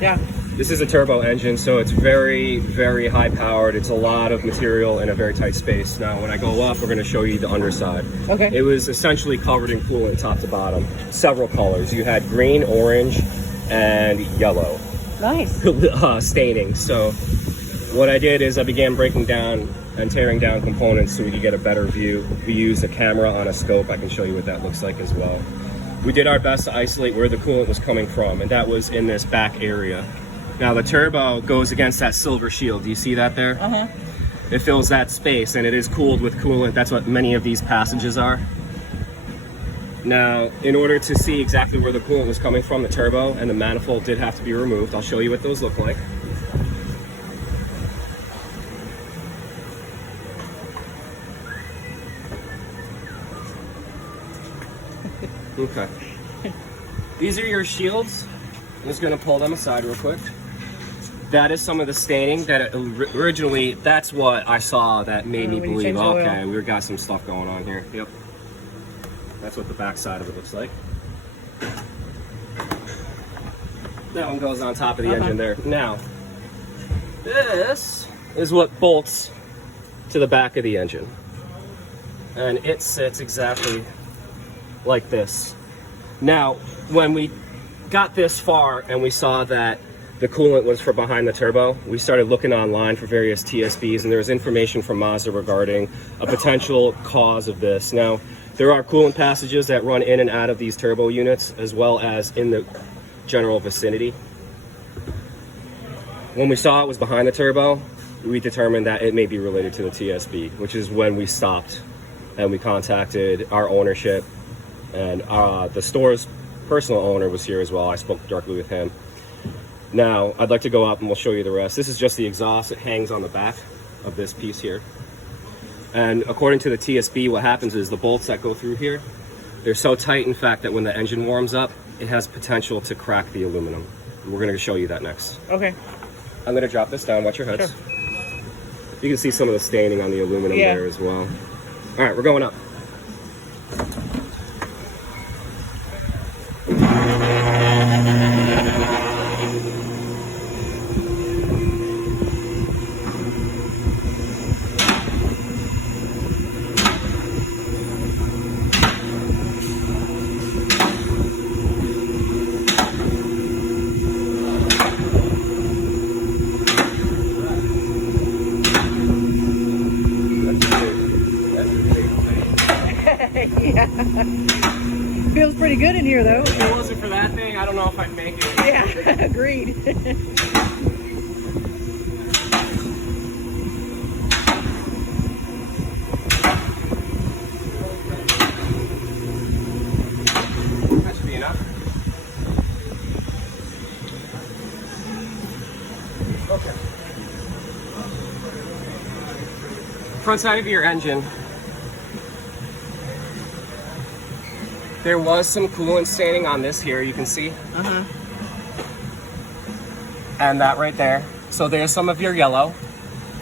Yeah. This is a turbo engine, so it's very, very high powered. It's a lot of material in a very tight space. Now, when I go up, we're going to show you the underside. Okay. It was essentially covered in coolant top to bottom. Several colors. You had green, orange, and yellow. Nice. Staining. So what I did is I began breaking down and tearing down components so we could get a better view. We used a camera on a scope. I can show you what that looks like as well. We did our best to isolate where the coolant was coming from, and that was in this back area. Now the turbo goes against that silver shield. Do you see that there? Uh-huh. It fills that space, and it is cooled with coolant. That's what many of these passages are. Now, in order to see exactly where the coolant was coming from, the turbo and the manifold did have to be removed. I'll show you what those look like. Okay. These are your shields. I'm just going to pull them aside real quick. That is some of the staining that originally, that's what I saw that made me believe, okay, we've got some stuff going on here. Yep. That's what the back side of it looks like. That one goes on top of the engine there. Now, this is what bolts to the back of the engine. And it sits exactly like this. Now, when we got this far and we saw that the coolant was for behind the turbo, we started looking online for various TSBs, and there was information from Mazda regarding a potential cause of this. Now, there are coolant passages that run in and out of these turbo units, as well as in the general vicinity. When we saw it was behind the turbo, we determined that it may be related to the TSB, which is when we stopped and we contacted our ownership, and the store's personal owner was here as well. I spoke directly with him. Now, I'd like to go up and we'll show you the rest. This is just the exhaust. It hangs on the back of this piece here. And according to the TSB, what happens is the bolts that go through here, they're so tight, in fact, that when the engine warms up, it has potential to crack the aluminum. And we're going to show you that next. Okay. I'm going to drop this down. Watch your heads. Sure. You can see some of the staining on the aluminum there as well. All right, we're going up. Yeah. Feels pretty good in here, though. If it wasn't for that thing, I don't know if I'd make it. Yeah, agreed. That should be enough. Okay. Front side of your engine. There was some coolant staining on this here, you can see. Uh-huh. And that right there. So there's some of your yellow.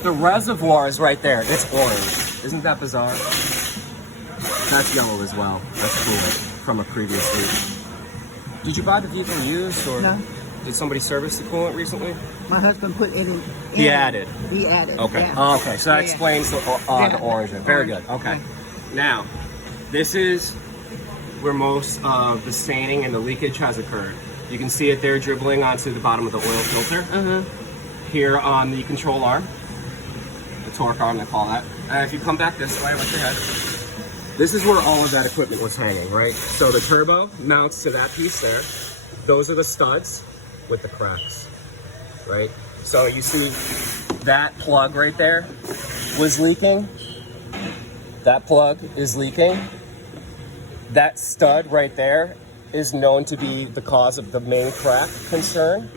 The reservoir is right there. It's orange. Isn't that bizarre? That's yellow as well. That's coolant from a previous week. Did you buy the vehicle used, or No. did somebody service the coolant recently? My husband put it in. He added. He added. Okay. Yeah. Oh, okay. So that Yeah, explains the orange. Very good. Okay. Now, this is where most of the staining and the leakage has occurred. You can see it there dribbling onto the bottom of the oil filter. Here on the control arm, the torque arm, they call that. And if you come back this way, watch your head. This is where all of that equipment was hanging, right? So the turbo mounts to that piece there. Those are the studs with the cracks, right? So you see that plug right there was leaking. That plug is leaking. That stud right there is known to be the cause of the main crack concern.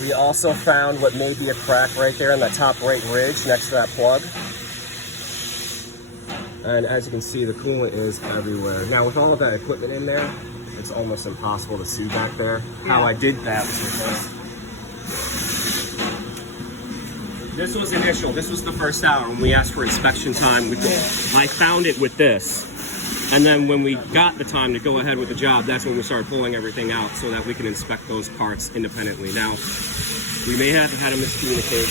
We also found what may be a crack right there on the top right ridge next to that plug. And as you can see, the coolant is everywhere. Now with all of that equipment in there, it's almost impossible to see back there. How I did that was with this. This was initial. This was the first hour when we asked for inspection time. I found it with this. And then when we got the time to go ahead with the job, that's when we started pulling everything out so that we can inspect those parts independently. Now, we may have had a miscommunication